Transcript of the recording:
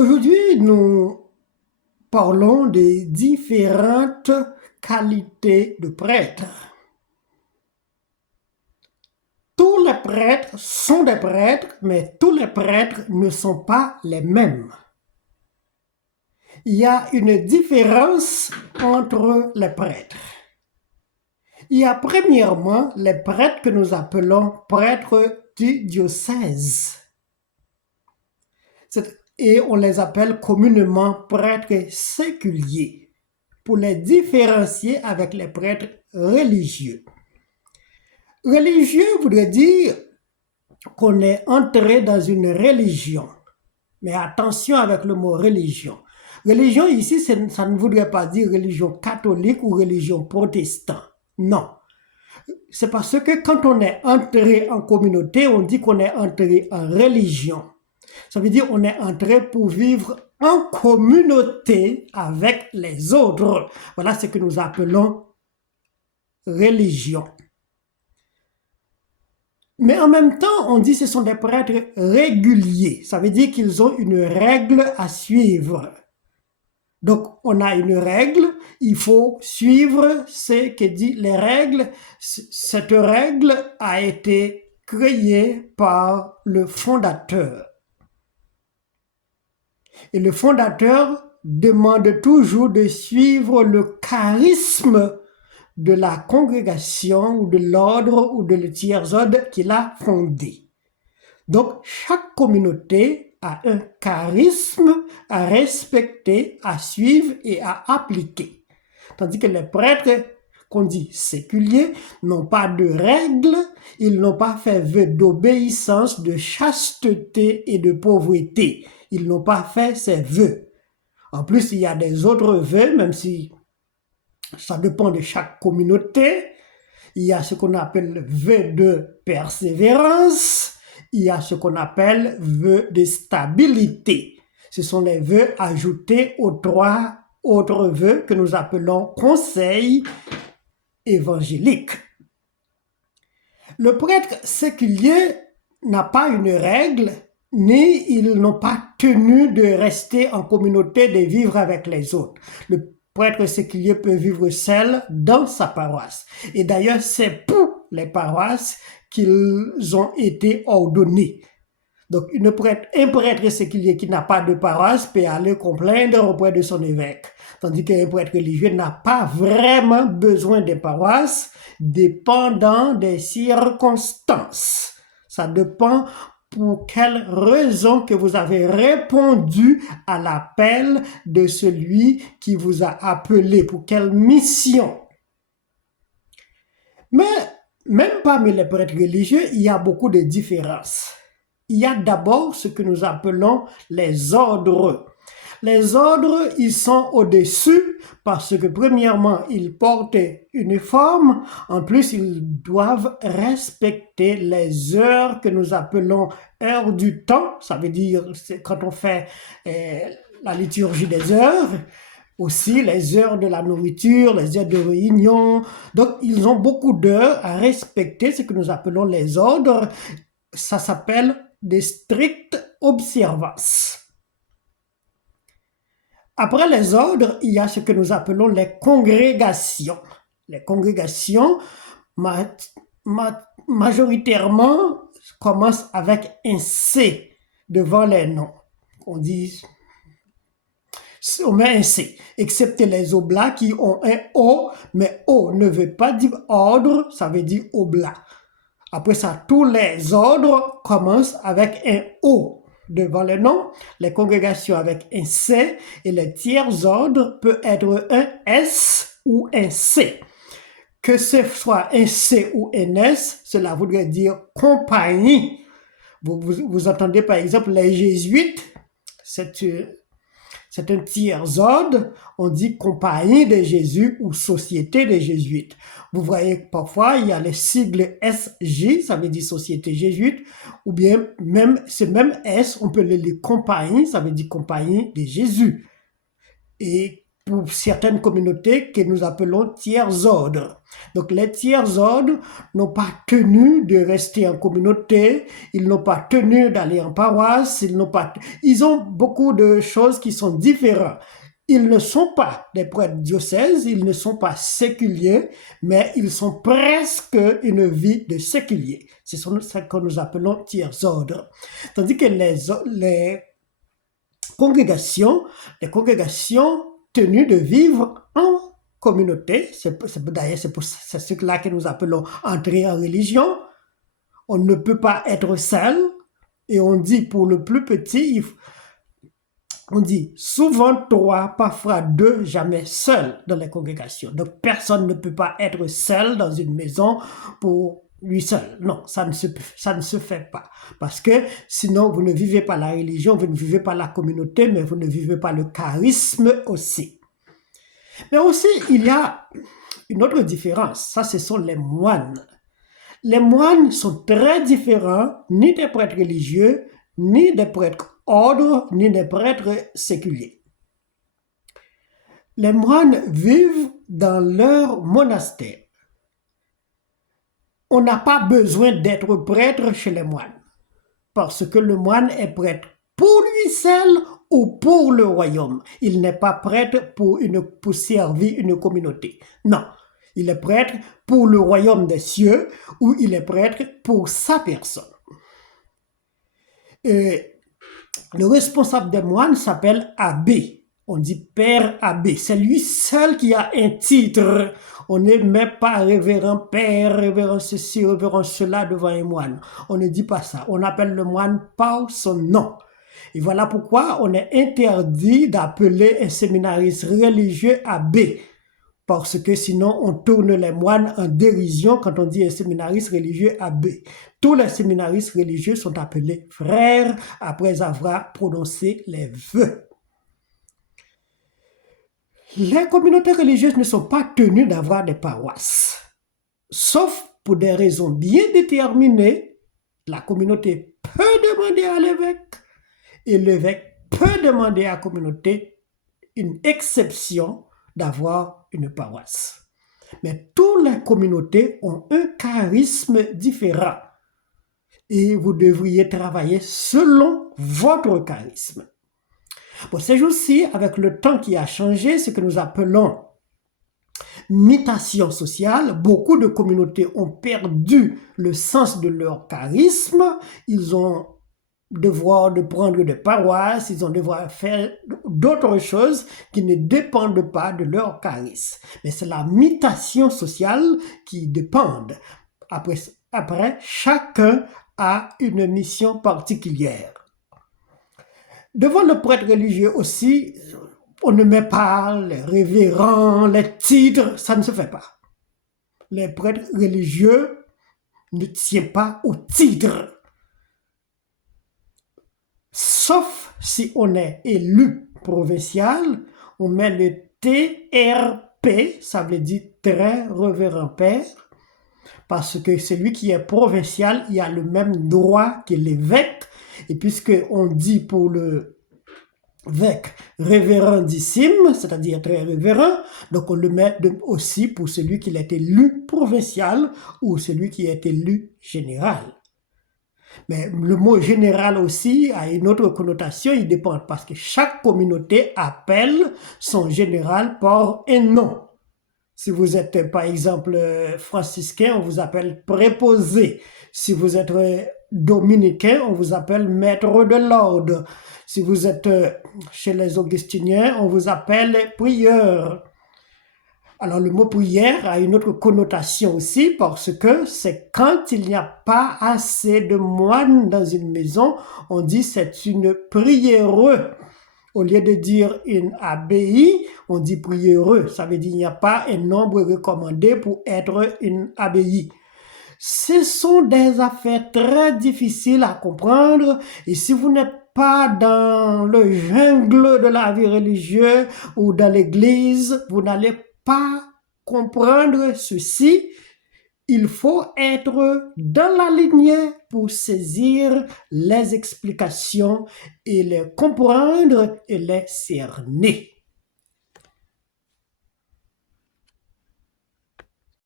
Aujourd'hui, nous parlons des différentes qualités de prêtres. Tous les prêtres sont des prêtres, mais tous les prêtres ne sont pas les mêmes. Il y a une différence entre les prêtres. Il y a premièrement les prêtres que nous appelons prêtres du diocèse. Et on les appelle communément prêtres séculiers, pour les différencier avec les prêtres religieux. Religieux voudrait dire qu'on est entré dans une religion. Mais attention avec le mot religion. Religion ici, ça ne voudrait pas dire religion catholique ou religion protestante. Non. C'est parce que quand on est entré en communauté, on dit qu'on est entré en religion. Ça veut dire qu'on est entré pour vivre en communauté avec les autres. Voilà ce que nous appelons religion. Mais en même temps, on dit que ce sont des prêtres réguliers. Ça veut dire qu'ils ont une règle à suivre. Donc, on a une règle, il faut suivre ce que disent les règles. Cette règle a été créée par le fondateur. Et le fondateur demande toujours de suivre le charisme de la congrégation ou de l'ordre ou de le tiers-ordre qu'il a fondé. Donc, chaque communauté a un charisme à respecter, à suivre et à appliquer. Tandis que les prêtres, qu'on dit séculiers, n'ont pas de règles, ils n'ont pas fait vœu d'obéissance, de chasteté et de pauvreté. Ils n'ont pas fait ces vœux. En plus, il y a des autres vœux, même si ça dépend de chaque communauté. Il y a ce qu'on appelle le vœu de persévérance. Il y a ce qu'on appelle vœu de stabilité. Ce sont les vœux ajoutés aux 3 autres vœux que nous appelons conseils évangéliques. Le prêtre séculier n'a pas une règle, ni ils n'ont pas tenu de rester en communauté, de vivre avec les autres. Le prêtre séculier peut vivre seul dans sa paroisse. Et d'ailleurs, c'est pour les paroisses qu'ils ont été ordonnés. Donc, un prêtre séculier qui n'a pas de paroisse peut aller complaindre auprès de son évêque. Tandis qu'un prêtre religieux n'a pas vraiment besoin de paroisse, dépendant des circonstances. Ça dépend pour quelle raison que vous avez répondu à l'appel de celui qui vous a appelé, pour quelle mission. Mais même parmi les prêtres religieux, il y a beaucoup de différences. Il y a d'abord ce que nous appelons les ordres. Les ordres, ils sont au-dessus parce que premièrement, ils portent une forme. En plus, ils doivent respecter les heures que nous appelons heures du temps. Ça veut dire, c'est quand on fait la liturgie des heures. Aussi les heures de la nourriture, les heures de réunion. Donc, ils ont beaucoup d'heures à respecter, ce que nous appelons les ordres. Ça s'appelle des strictes observances. Après les ordres, il y a ce que nous appelons les congrégations. Les congrégations, majoritairement, commencent avec un C devant les noms. On met un C, excepté les oblats qui ont un O, mais O ne veut pas dire ordre, ça veut dire oblat. Après ça, tous les ordres commencent avec un O devant le nom, les congrégations avec un C et les tiers ordres peut être un S ou un C. Que ce soit un C ou un S, cela voudrait dire compagnie. Vous entendez par exemple les jésuites, c'est un tiers ordre, on dit compagnie de Jésus ou société des jésuites. Vous voyez parfois, il y a les sigles SJ, ça veut dire société jésuite, ou bien même ce même S, on peut le lire compagnie, ça veut dire compagnie de Jésus. Et pour certaines communautés que nous appelons tiers ordres. Donc les tiers ordres n'ont pas tenu de rester en communauté, ils n'ont pas tenu d'aller en paroisse, ils ont beaucoup de choses qui sont différentes. Ils ne sont pas des prêtres diocèses, ils ne sont pas séculiers, mais ils sont presque une vie de séculier. C'est ce que nous appelons tiers ordres. Tandis que les congrégations tenues de vivre en communauté, d'ailleurs c'est ce-là que nous appelons entrer en religion. On ne peut pas être seul, et on dit pour le plus petit, on dit souvent 3, parfois 2, jamais seul dans les congrégations. Donc personne ne peut pas être seul dans une maison pour lui seul. Non, ça ne se fait pas. Parce que sinon vous ne vivez pas la religion, vous ne vivez pas la communauté, mais vous ne vivez pas le charisme aussi. Mais aussi, il y a une autre différence. Ça, ce sont les moines. Les moines sont très différents, ni des prêtres religieux, ni des prêtres ordres, ni des prêtres séculiers. Les moines vivent dans leur monastère. On n'a pas besoin d'être prêtre chez les moines, parce que le moine est prêtre pour lui seul ou pour le royaume. Il n'est pas prêtre pour servir une communauté. Non, il est prêtre pour le royaume des cieux, ou il est prêtre pour sa personne. Le responsable des moines s'appelle abbé. On dit père abbé. C'est lui seul qui a un titre. On ne met pas révérend père, révérend ceci, révérend cela devant un moine. On ne dit pas ça. On appelle le moine par son nom. Et voilà pourquoi on est interdit d'appeler un séminariste religieux abbé. Parce que sinon, on tourne les moines en dérision quand on dit un séminariste religieux abbé. Tous les séminaristes religieux sont appelés frères après avoir prononcé les vœux. Les communautés religieuses ne sont pas tenues d'avoir des paroisses. Sauf pour des raisons bien déterminées, la communauté peut demander à l'évêque et l'évêque peut demander à la communauté une exception d'avoir une paroisse. Mais toutes les communautés ont un charisme différent et vous devriez travailler selon votre charisme. Bon, ces jours-ci, avec le temps qui a changé, ce que nous appelons mutation sociale, beaucoup de communautés ont perdu le sens de leur charisme, ils ont devoir de prendre des paroisses, ils ont devoir faire d'autres choses qui ne dépendent pas de leur charisme. Mais c'est la mutation sociale qui dépend. Après, chacun a une mission particulière. Devant le prêtre religieux aussi, on ne met pas les révérends, les titres, ça ne se fait pas. Les prêtres religieux ne tiennent pas au titre. Sauf si on est élu provincial, on met le TRP, ça veut dire très révérend père, parce que celui qui est provincial, il a le même droit que l'évêque, et puisque on dit pour le évêque révérendissime, c'est-à-dire très révérend, donc on le met aussi pour celui qui est élu provincial ou celui qui est élu général. Mais le mot général aussi a une autre connotation, il dépend parce que chaque communauté appelle son général par un nom. Si vous êtes par exemple franciscain, on vous appelle préposé. Si vous êtes dominicain, on vous appelle maître de l'ordre. Si vous êtes chez les augustiniens, on vous appelle prieur. Alors le mot prière a une autre connotation aussi parce que c'est quand il n'y a pas assez de moines dans une maison, on dit c'est une prière. Au lieu de dire une abbaye, on dit priéreux. Ça veut dire qu'il n'y a pas un nombre recommandé pour être une abbaye. Ce sont des affaires très difficiles à comprendre et si vous n'êtes pas dans le jungle de la vie religieuse ou dans l'église, vous n'allez pas comprendre ceci. Il faut être dans la lignée pour saisir les explications et les comprendre et les cerner.